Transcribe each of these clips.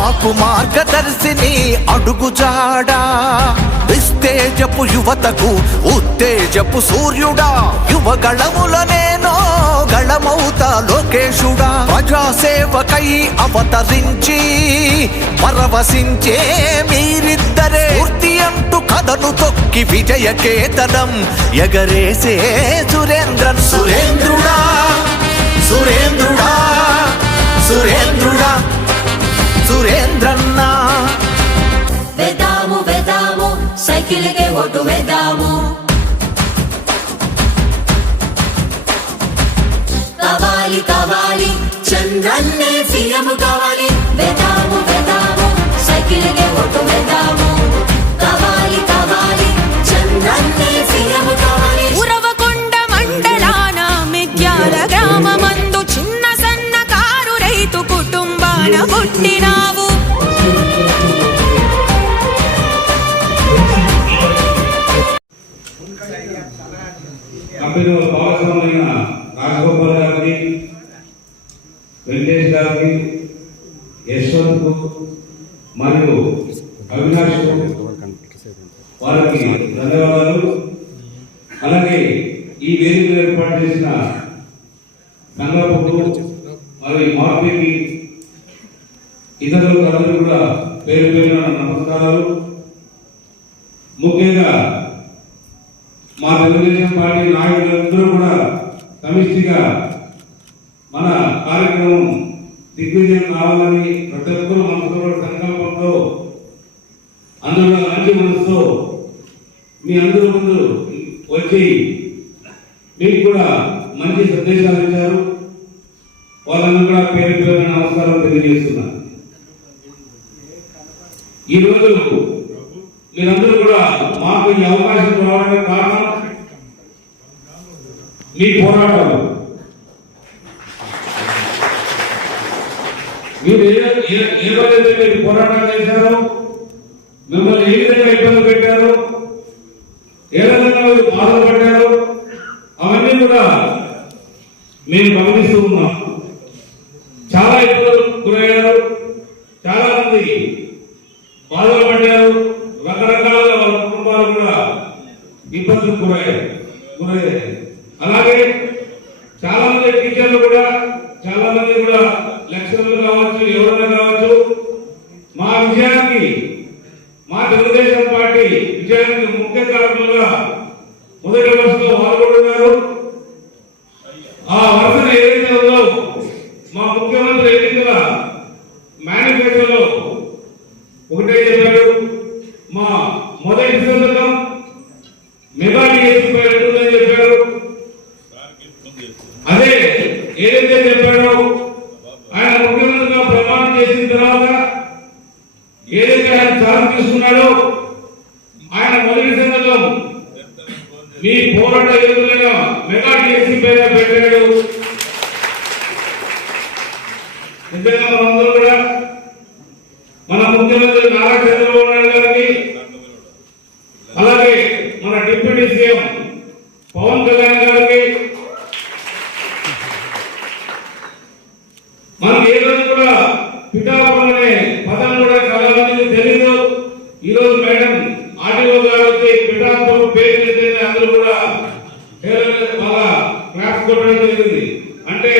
మాకు మార్గదర్శిని అడుగుజాడా? విస్తేజపు యువతకు ఉత్తేజపు సూర్యుడా? యువగళముల నేనో గళమౌత లోకేశుడా? ప్రజాసేవకై అవతరించి పరవశించే మీరిద్దరే. పూర్తి అంటూ కథను తొక్కి విజయ కేతనం ఎగరేసే సురేంద్రన్. సురేంద్రుడా సురేంద్రుడా సురేంద్రుడా. సురేంద్రన్న. వెదాము వెదాము సైకిల్కే ఓటు వెదాము కావాలి కావాలి చంద్రన్నే సీఎం కావాలి. చేసిన సంగపుకు మరి మార్పికి ఇతరులకు అందరూ కూడా పేరు పేరున నమస్కారాలు. ముఖ్యంగా మా తెలుగుదేశం పార్టీ నాయకులందరూ కూడా సమిష్టిగా మన కార్యక్రమం దిగ్విజయం కావాలని ప్రతి ఒక్కరు మనసులో సంకల్పంతో అందులో మంచి మనసుతో మీ అందరూ ముందు వచ్చి కూడా మంచి సందేశాలు ఇచ్చారు. వాళ్ళని కూడా పేరు పేరు నమస్కారం తెలియజేస్తున్నారు. ఈరోజు మీరందరూ కూడా మాకు ఈ అవకాశం రావడానికి కారణం మీ పోరాటం. మీరు ఏ రోజైతే మీరు పోరాటం చేశారో మిమ్మల్ని ఏ విధంగా ఇబ్బంది పెట్టారు ఏ విధంగా మీరు బాధలు పడ్డారు కూడా మేము గమనిస్తూ ఉన్నాం. చాలా ఇబ్బందులు గురయ్యారు. చాలా మంది బాధలు పడ్డారు. రకరకాలుగా వాళ్ళ కుటుంబాలు కూడా ఇబ్బందులు గురయ్యారు గురయ్యాయి. అలాగే చాలా మంది టీచర్లు కూడా చాలా మంది కూడా లక్షలు కావాలి ఎవరైనా కావచ్చు మా విజయానికి మా తెలుగుదేశం పార్టీ విజయానికి ముఖ్య కారణులుగా మొదటి వరుసలో వారు కూడా ఉన్నారు ఆ వరుసన ఏదైతే ఉందో మా ముఖ్యమంత్రి ఎన్నికల మేనిఫెస్టోలో ఒకటే చెప్పాడు మా మొదటి సంతకం మెగా డిఎస్పీ ఉంటుందని చెప్పాడు అదే ఏదైతే చెప్పాడో ఆయన ముఖ్యమంత్రిగా ప్రమాణం చేసిన తర్వాత ఏదైతే ఆయన సాధన తీసుకున్నాడో ఆయన మొదటి సంతకం మీ పోరాట యోధులైన మెగా టీఎస్సీ పేద పెట్టాడు నిజంగా మనందరూ కూడా మన ముఖ్యమంత్రి నారా చంద్రబాబు నాయుడు గారికి అలాగే మన డిప్యూటీ సీఎం పవన్ కళ్యాణ్ గారికి మనకి ఏ రోజు కూడా పిఠాపురం అనే పదం కూడా చాలా మందికి తెలియదు ఈ రోజు మేడం ఆర్టీఓ గారు వచ్చి పిఠాపురం పేరు తెలియదు అందరూ కూడా పేరు బాగా క్లాస్ కొట్టడం జరిగింది అంటే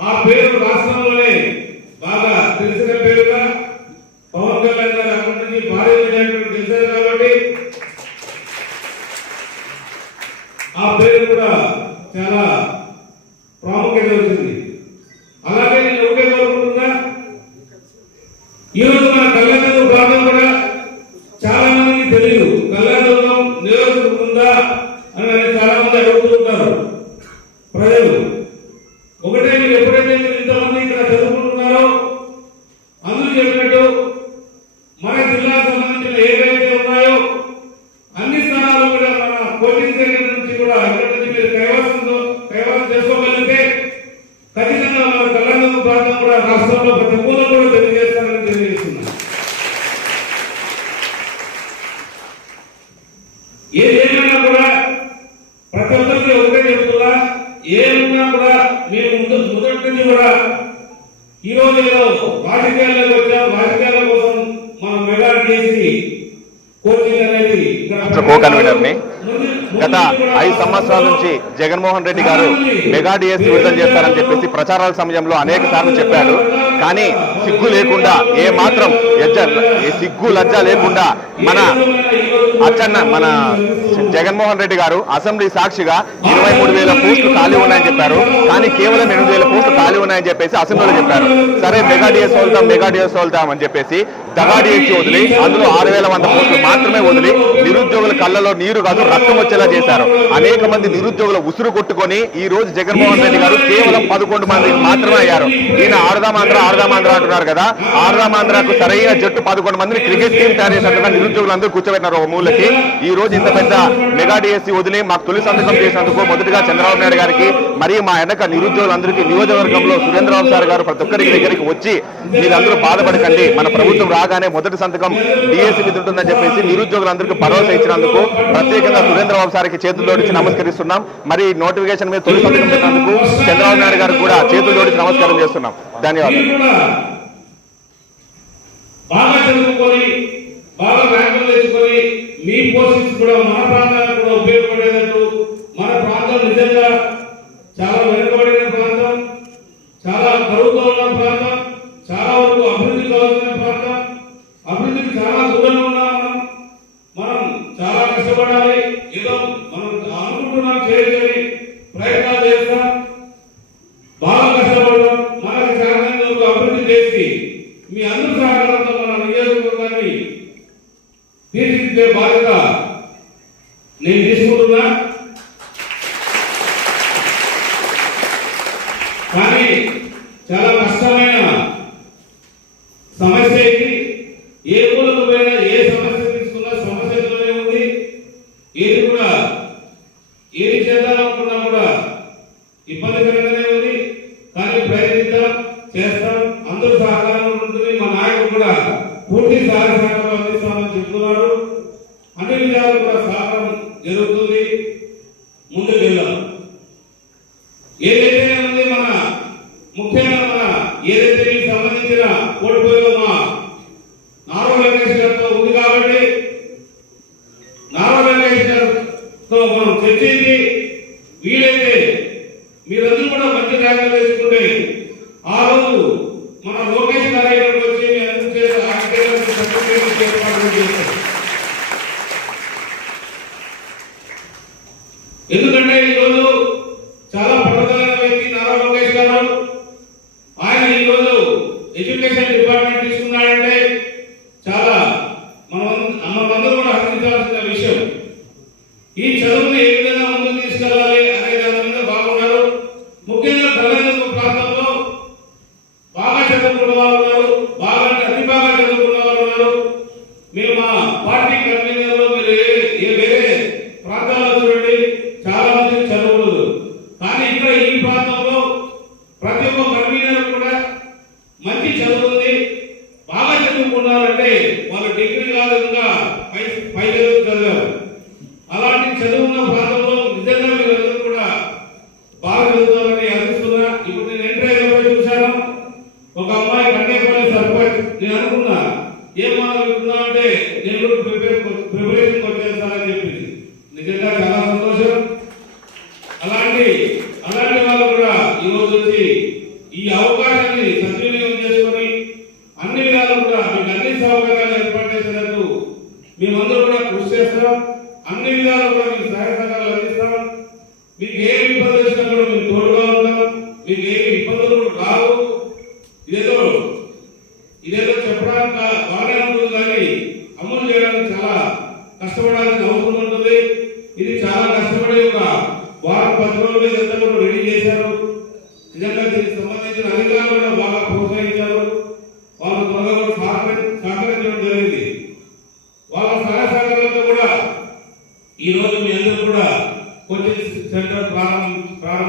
ఆ పేరు రాష్ట్రంలోనే బాగా తెలిసిన పేరుగా పవన్ కళ్యాణ్ గారు కాబట్టి ఆ పేరు కూడా చాలా ప్రాముఖ్యత వచ్చింది. అలాగే నేను ఒకటే కోరుకుంటున్నా ఈ మన కళ్యాణ ప్రాంతం కూడా చాలా మందికి తెలియదు కళ్యాణదుర్గం నియోజకవర్గం ఉందా అని చాలా మంది అడుగుతుంటారు ప్రజలు ఏదేమైనా కూడా ప్రతి ఒక్కరికి ఒకటే చెప్తున్నా ఏమున్నా కూడా మేము ముందు మొదటి నుంచి కూడా ఈ రోజు ఏదో రాజకీయాల్లోకి వచ్చాం రాజకీయాల కోసం మనం మెగా చేసి కోచింగ్ అనేది గత ఐదు సంవత్సరాల నుంచి జగన్మోహన్ రెడ్డి గారు మెగా డిఎస్సీ విడుదల చేస్తారని చెప్పేసి ప్రచారాల సమయంలో అనేక సార్లు చెప్పారు కానీ సిగ్గు లేకుండా ఏ మాత్రం ఏ సిగ్గు లజ్జ లేకుండా మన అచ్చన్న మన జగన్మోహన్ రెడ్డి గారు అసెంబ్లీ సాక్షిగా ఇరవై మూడు వేల పోస్టులు ఖాళీ ఉన్నాయని చెప్పారు. కానీ కేవలం ఎనిమిది వేల పోస్టులు ఖాళీ ఉన్నాయని చెప్పేసి అసెంబ్లీలో చెప్పారు. సరే మెగా డిఎస్ వదులుతాం మెగా డిఎస్ వదులుతాం అని చెప్పేసి దగా వదిలి అందులో ఆరు వేల వంద పోస్టులు మాత్రమే వదిలి నిరుద్యోగుల కళ్ళలో నీరు కాదు రక్తం వచ్చేలా చేశారు. అనేక మంది నిరుద్యోగుల ఉసురు కొట్టుకొని ఈ రోజు జగన్మోహన్ రెడ్డి గారు కేవలం పదకొండు మంది మాత్రమే అయ్యారు. ఈయన ఆరుదామాంధ్ర ఆరుదామాంధ్ర అంటున్నారు కదా. ఆరుదామాంధ్రకు సరైన జట్టు పదకొండు మందిని క్రికెట్ టీం తయారు చేసినట్టుగా నిరుద్యోగులు అందరూ కూర్చోబెట్టినారు ఒక మూలకి. ఈ రోజు ఇంత పెద్ద మెగా డిఎస్సీ వదిలి మాకు తొలి సంతకం చేసినందుకు మొదటిగా చంద్రబాబు నాయుడు గారికి మరియు మా వెనక నిరుద్యోగులందరికీ నియోజకవర్గంలో సురేంద్రబాబు సార్ గారు ప్రతి ఒక్కరికి దగ్గరికి వచ్చి మీరందరూ బాధపడకండి. మన ప్రభుత్వం రాగానే మొదటి సంతకం డిఎస్సీ మీద ఉంటుందని చెప్పేసి నిరుద్యోగులందరికీ భరోసా ఇచ్చినందుకు ప్రత్యేకంగా సురేంద్రబాబు సార్కి చేతులు జోడించి నమస్కరిస్తున్నాం. మరి నోటిఫికేషన్ మీద తొలి సంతకం పెట్టినందుకు చంద్రబాబు నాయుడు గారు కూడా చేతులు జోడించి నమస్కారం చేస్తున్నాం. ధన్యవాదాలు. బాగా చదువుకొని బాగా ర్యాంకులు తెచ్చుకొని మీ పోస్టింగ్స్ కూడా మన ప్రాంతానికి కూడా ఉపయోగపడేటట్టు మన ప్రాంతం నిజంగా చాలా realeza ఏదైతే ఉంది మన ముఖ్యంగా మన ఏదైతే సంబంధించిన ఓడిపోయో అలాంటి వాళ్ళు కూడా ఈరోజు వచ్చి ఈ అవకాశాన్ని సద్వినియోగం చేసి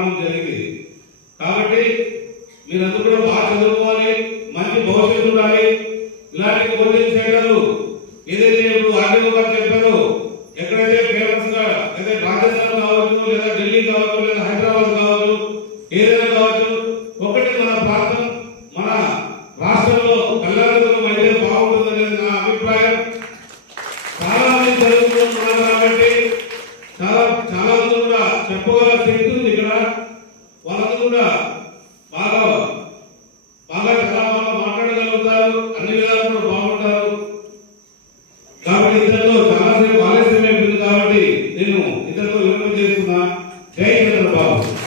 కారణం జరిగింది కాబట్టి మీరందరూ కూడా బాగా చదువుకోవాలి మంచి భవిష్యత్తు ఉండాలి. ఇలాంటి కొన్ని